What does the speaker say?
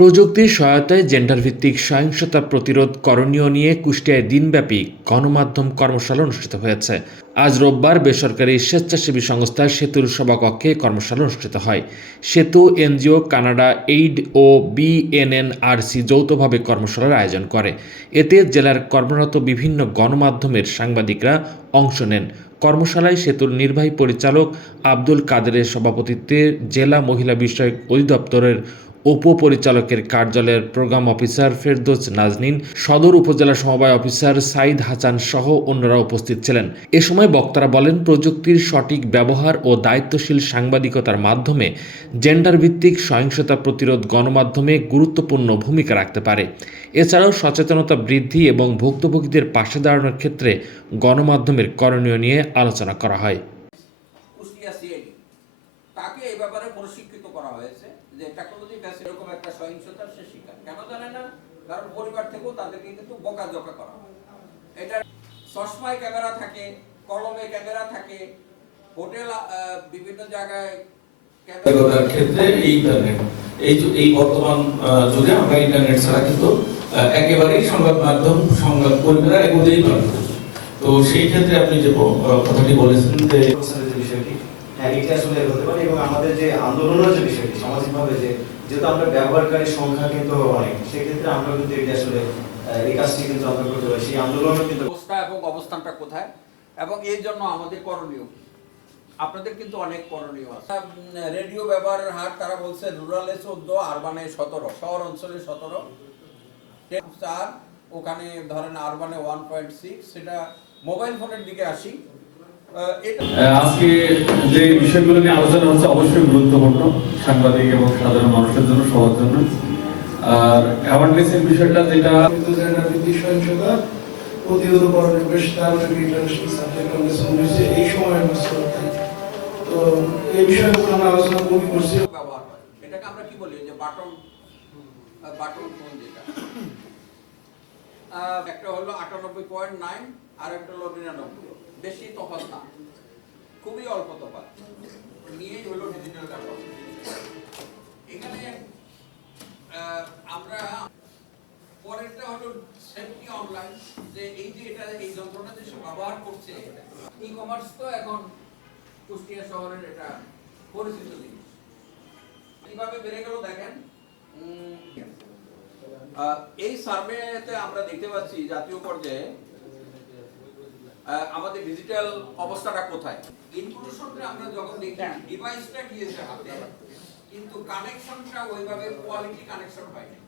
প্রযুক্তির সহায়তায় জেন্ডারভিত্তিক সহিংসতা প্রতিরোধ করণীয় নিয়ে কুষ্টিয়ায় দিনব্যাপী গণমাধ্যম কর্মশালা অনুষ্ঠিত হয়েছে। আজ রোববার বেসরকারি স্বেচ্ছাসেবী সংস্থা সেতুর সভাকক্ষে কর্মশালা অনুষ্ঠিত হয়। সেতু এনজিও, কানাডা এইড ও বিএনএনআরসি যৌথভাবে কর্মশালার আয়োজন করে। এতে জেলার কর্মরত বিভিন্ন গণমাধ্যমের সাংবাদিকরা অংশ নেন। কর্মশালায় সেতুর নির্বাহী পরিচালক আব্দুল কাদেরের সভাপতিত্বে জেলা মহিলা বিষয়ক অধিদপ্তরের উপপরিচালকের কার্যালয়ের প্রোগ্রাম অফিসার ফেরদৌস নাজনীন, সদর উপজেলা সমবায় অফিসার সাইদ হাসান সহ অন্যরা উপস্থিত ছিলেন। এ সময় বক্তারা বলেন, প্রযুক্তির সঠিক ব্যবহার ও দায়িত্বশীল সাংবাদিকতার মাধ্যমে জেন্ডার ভিত্তিক সহিংসতা প্রতিরোধ গণমাধ্যমে গুরুত্বপূর্ণ ভূমিকা রাখতে পারে। এছাড়াও সচেতনতা বৃদ্ধি এবং ভুক্তভোগীদের পাশে দাঁড়ানোর ক্ষেত্রে গণমাধ্যমের করণীয় নিয়ে আলোচনা করা হয়। তাকে এই ব্যাপারে প্রশিক্ষিত করা হয়েছে যে টেকনোলজি বেসড এরকম একটা সহিংসতার সে শিকার কেন জানে না, কারণ পরিবার থেকেও তাদেরকে কিন্তু বকাঝকা করা হয়। এটা চশমায় ক্যামেরা থাকে, কলমে ক্যামেরা থাকে, হোটেল বিভিন্ন জায়গায় ক্যামেরার ক্ষেত্রে ইন্টারনেট এই বর্তমান যুগে আমরা ইন্টারনেট ছাড়া কিন্তু একেবারেই সংবাদ মাধ্যম সংবাদ কর্মীরা এগোতেই পারবে। তো সেই ক্ষেত্রে আপনি যে কথাটি বলেছেন যে বিষয়টি এটা আসলে হতে পারে, এবং আমাদের যে আন্দোলনের যে বিষয়টি সামাজিকভাবে যেহেতু আমরা ব্যবহারকারীর সংখ্যা কিন্তু অনেক, সেক্ষেত্রে আমরা কিন্তু এটা আসলে এই কাজটি কিন্তু আমরা করতে পারি। সেই আন্দোলনের কিন্তু অবস্থা এবং অবস্থানটা কোথায়, এবং এই জন্য আমাদের করণীয়, আপনাদের কিন্তু অনেক করণীয় আছে। রেডিও ব্যবহারের হার তারা বলছে রুরালে 14, আরবানে 17, শহর অঞ্চলে 17, ওখানে ধরেন আরবানে 1.6। সেটা মোবাইল ফোনের দিকে আসি। আজকে যে বিষয়গুলো নিয়ে আলোচনা হচ্ছে অবশ্যই গুরুত্বপূর্ণ সাংবাদিক এবং সাধারণ মানুষের জন্য, সবার জন্য। আর অ্যাওয়ারনেসের বিষয়টা যেটা সহিংসতা প্রতিরোধকরণের বেশ দারুণ ইন্টারন্যাশনাল সাবজেক্ট কনভেনশন হয়েছে এই সময়ের মধ্যে। তো এই বিষয়ে আমরা আলোচনা করছি। ব্যবহার হয় এটাকে আমরা কি বলি, যে বাটন ফোন, যেটা একটা হলো 98.9 আর একটা হলো 99, বেশি তফাৎ না, খুবই অল্প তফাৎ নিয়েই হলো ডিজিটাল ডেভেলপমেন্ট। এখানে আমরা পরেরটা হলো সেফটি অনলাইন, যে এই যন্ত্রটা যে ব্যবহার করছে, ই কমার্স তো এখন কুষ্টিয়া শহরের এটা পরিচিত জিনিস। কিভাবে বেড়ে গেল দেখেন, এই সার্ভেতে আমরা দেখতে পাচ্ছি জাতীয় পর্যায়ে আমাদের ডিজিটাল অবস্থাটা কোথায়। ইনক্লুশনটা আমরা যখন দেখি ডিভাইসটা গিয়েছে হাতে, কিন্তু কানেকশনটা ওইভাবে কোয়ালিটি কানেকশন হয়নি।